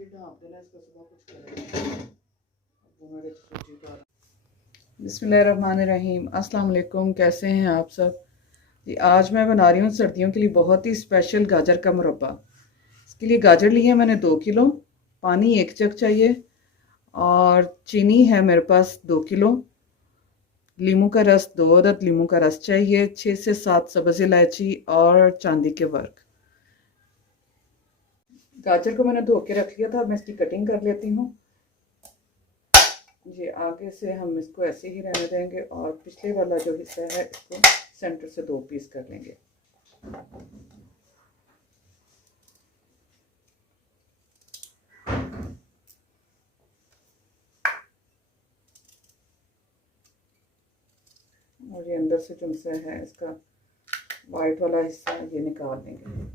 जी ढाँप देना इसको, सुबह कुछ करेंगे। बिस्मिल्लाहिर्रहमानिर्रहीम, अस्सलाम वालेकुम। कैसे हैं आप सब जी। आज मैं बना रही हूँ सर्दियों के लिए बहुत ही स्पेशल गाजर का मुरब्बा। इसके लिए गाजर लिए मैंने 2 किलो, पानी 1 जग चाहिए और चीनी है मेरे पास 2 किलो, लीमू का रस 2 अदद लीमू का रस चाहिए, 6 से 7 सब्ज़ इलायची और चांदी के वर्क। गाजर को मैंने धो के रख लिया था, मैं इसकी कटिंग कर लेती हूँ। ये आगे से हम इसको ऐसे ही रहने देंगे और पिछले वाला जो हिस्सा है इसको सेंटर से 2 पीस कर लेंगे। और ये अंदर से जो हिस्सा है इसका वाइट वाला हिस्सा ये निकाल देंगे।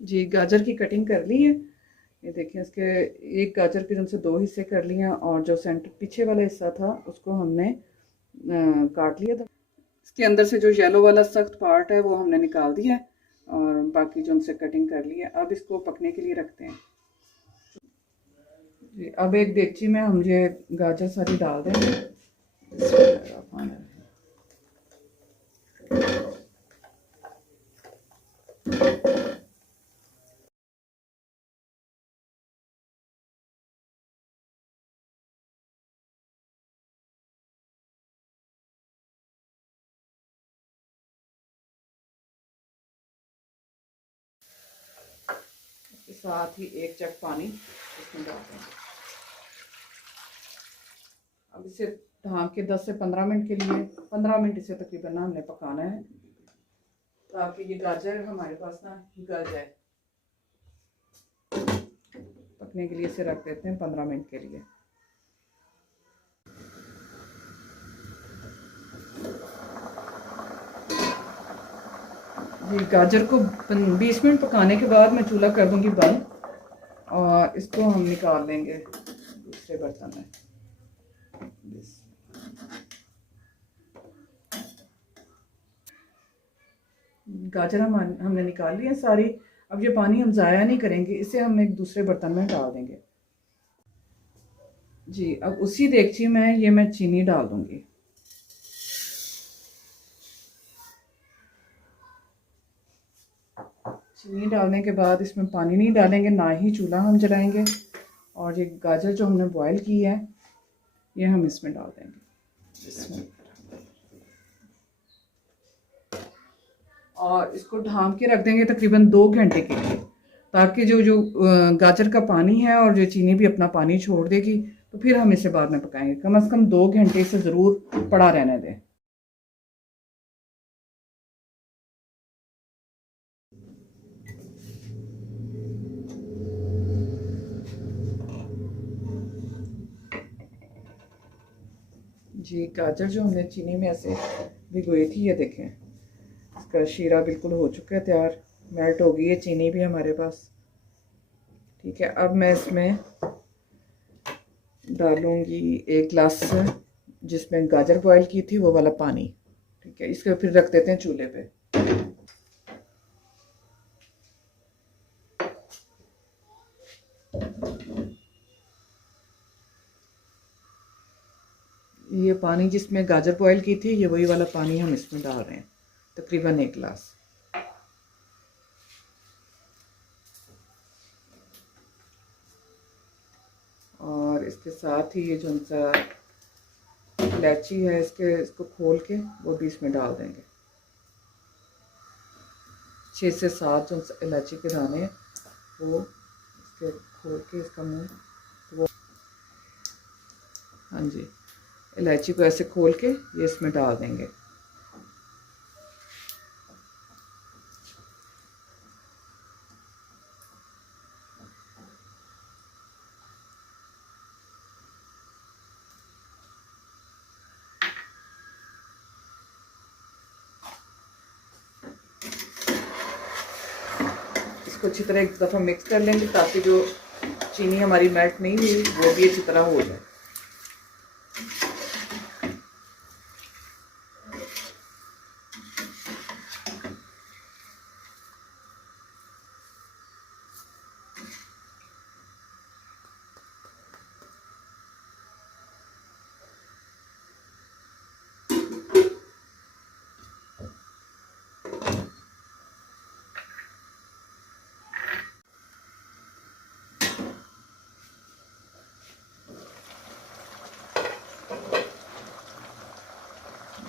जी गाजर की कटिंग कर ली है। ये देखिए इसके एक गाजर के जिनसे 2 हिस्से कर लिए हैं और जो सेंटर पीछे वाला हिस्सा था उसको हमने काट लिया था। इसके अंदर से जो येलो वाला सख्त पार्ट है वो हमने निकाल दिया है और बाकी जो उनसे कटिंग कर ली है। अब इसको पकने के लिए रखते हैं जी। अब एक देगची में हम ये गाजर सारी डाल देंगे। साथ ही 1 जग पानी इसमें डाल देंगे। अब इसे ढाँक के 10 से 15 मिनट के लिए 15 मिनट इसे तकरीबन हमने पकाना है ताकि ये गाजर हमारे पास ना गल जाए। पकने के लिए इसे रख देते हैं 15 मिनट के लिए। जी गाजर को 20 मिनट पकाने के बाद मैं चूल्हा कर दूंगी बंद और इसको हम निकाल लेंगे दूसरे बर्तन में। गाजर हमने निकाल ली है सारी। अब ये पानी हम ज़ाया नहीं करेंगे, इसे हम एक दूसरे बर्तन में डाल देंगे जी। अब उसी देगची में ये मैं चीनी डाल दूंगी। चीनी डालने के बाद इसमें पानी नहीं डालेंगे, ना ही चूल्हा हम जलाएंगे। और ये गाजर जो हमने बॉईल की है ये हम इसमें डाल देंगे इसमें। और इसको ढाँप के रख देंगे तकरीबन 2 घंटे के लिए ताकि जो जो गाजर का पानी है और जो चीनी भी अपना पानी छोड़ देगी। तो फिर हम इसे बाद में पकाएंगे। कम से कम 2 घंटे से ज़रूर पड़ा रहने दें। जी गाजर जो हमने चीनी में ऐसे भिगोई थी ये देखें इसका शीरा बिल्कुल हो चुका है तैयार, मेल्ट हो गई है चीनी भी हमारे पास। ठीक है, अब मैं इसमें डालूंगी 1 गिलास जिसमें गाजर बॉईल की थी वो वाला पानी। ठीक है, इसको फिर रख देते हैं चूल्हे पे। ये पानी जिसमें गाजर बॉईल की थी ये वही वाला पानी हम इसमें डाल रहे हैं, तकरीबन 1 गिलास। और इसके साथ ही ये जो सा इलायची है इसको खोल के वो भी इसमें डाल देंगे। 6 से 7 जो इलायची के दाने वो इसके खोल के इसका मुंह वो, हाँ जी, इलायची को ऐसे खोल के ये इसमें डाल देंगे। इसको अच्छी तरह एक दफ़ा मिक्स कर लेंगे ताकि जो चीनी हमारी मेल्ट नहीं हुई वो भी अच्छी तरह हो जाए।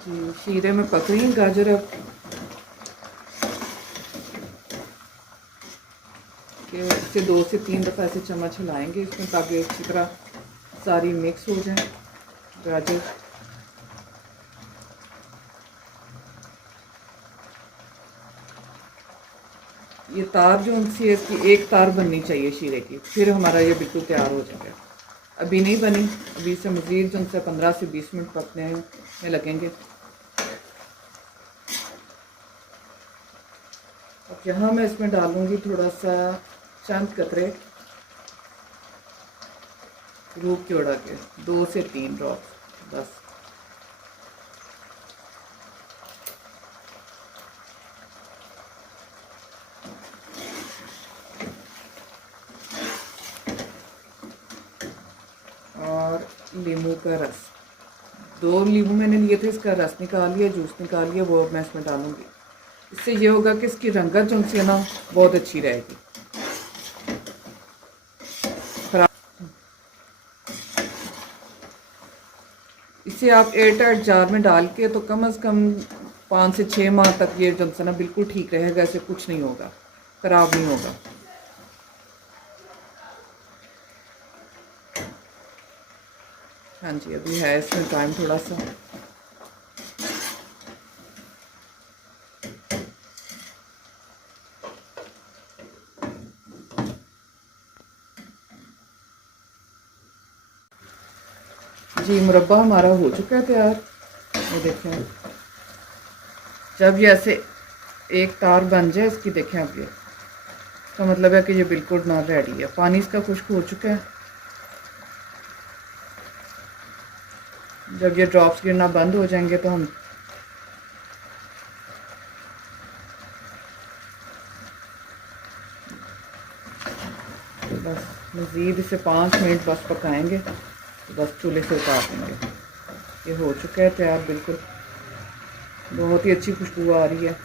जी शीरे में पक रही है गाजर। अब कि इससे 2 से 3 दफ़ा ऐसे चम्मच हिलाएंगे इसमें ताकि अच्छी तरह सारी मिक्स हो जाए गाजर। ये तार जो उनसी है इसकी एक तार बननी चाहिए शीरे की, फिर हमारा ये बिल्कुल तैयार हो जाएगा। अभी नहीं बनी, अभी से मज़ीद जो उनसे 15 से 20 मिनट पकने में लगेंगे। अब यहाँ मैं इसमें डालूँगी थोड़ा सा चंद कतरे रूप केवड़ा के, 2 से 3 ड्रॉप बस। और नींबू का रस, 2 नींबू मैंने लिए थे, इसका रस निकाल लिया, जूस निकाल लिया, वो मैं इसमें डालूँगी। इससे ये होगा कि इसकी रंगत जो है ना बहुत अच्छी रहेगी। इसे आप एयर टाइट जार में डाल के तो कम से कम 5 से 6 माह तक ये जो है ना बिल्कुल ठीक रहेगा, ऐसे कुछ नहीं होगा, ख़राब नहीं होगा। हाँ जी, अभी है इसमें टाइम थोड़ा सा। जी मुरब्बा हमारा हो चुका है तैयार। ये देखें, जब ये ऐसे एक तार बन जाए इसकी, देखें अब ये तो मतलब है कि ये बिल्कुल ना रेडी है। पानी इसका खुश्क हो चुका है। जब ये ड्रॉप्स गिरना बंद हो जाएंगे तो हम बस मज़ीद इसे 5 मिनट बस पकाएंगे, तो बस चूल्हे से उतार देंगे। ये हो चुका है तैयार बिल्कुल, बहुत ही अच्छी खुशबू आ रही है।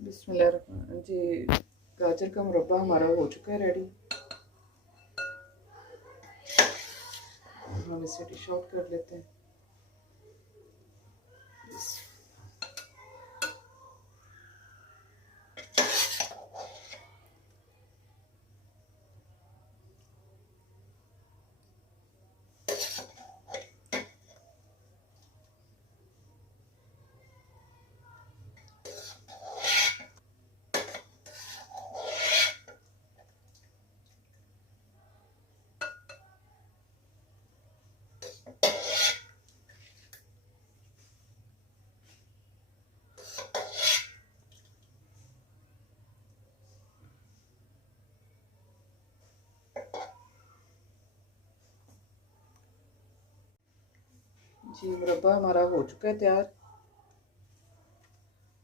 बिस्मिल्लाह जी, गाजर का मुरब्बा हमारा हो चुका है रेडी। हम इसे डिश आउट कर लेते हैं। जी मुरब्बा हमारा हो चुका है तैयार।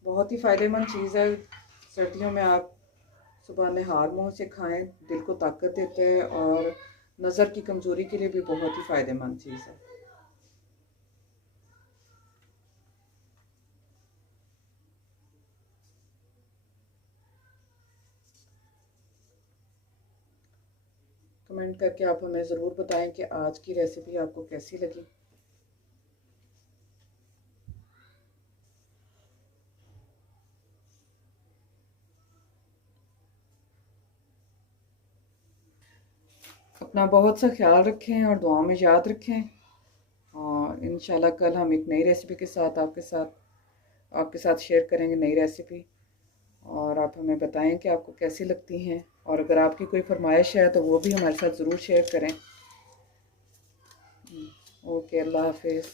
बहुत ही फ़ायदेमंद चीज़ है। सर्दियों में आप सुबह नहार मुँह से खाएं, दिल को ताकत देता है और नज़र की कमज़ोरी के लिए भी बहुत ही फ़ायदेमंद चीज़ है। कमेंट करके आप हमें ज़रूर बताएं कि आज की रेसिपी आपको कैसी लगी। अपना बहुत सा ख्याल रखें और दुआ में याद रखें, और इंशाल्लाह कल हम एक नई रेसिपी के साथ आपके साथ शेयर करेंगे, नई रेसिपी। और आप हमें बताएं कि आपको कैसी लगती हैं, और अगर आपकी कोई फरमाइश है तो वो भी हमारे साथ ज़रूर शेयर करें। ओके, अल्लाह हाफिज़।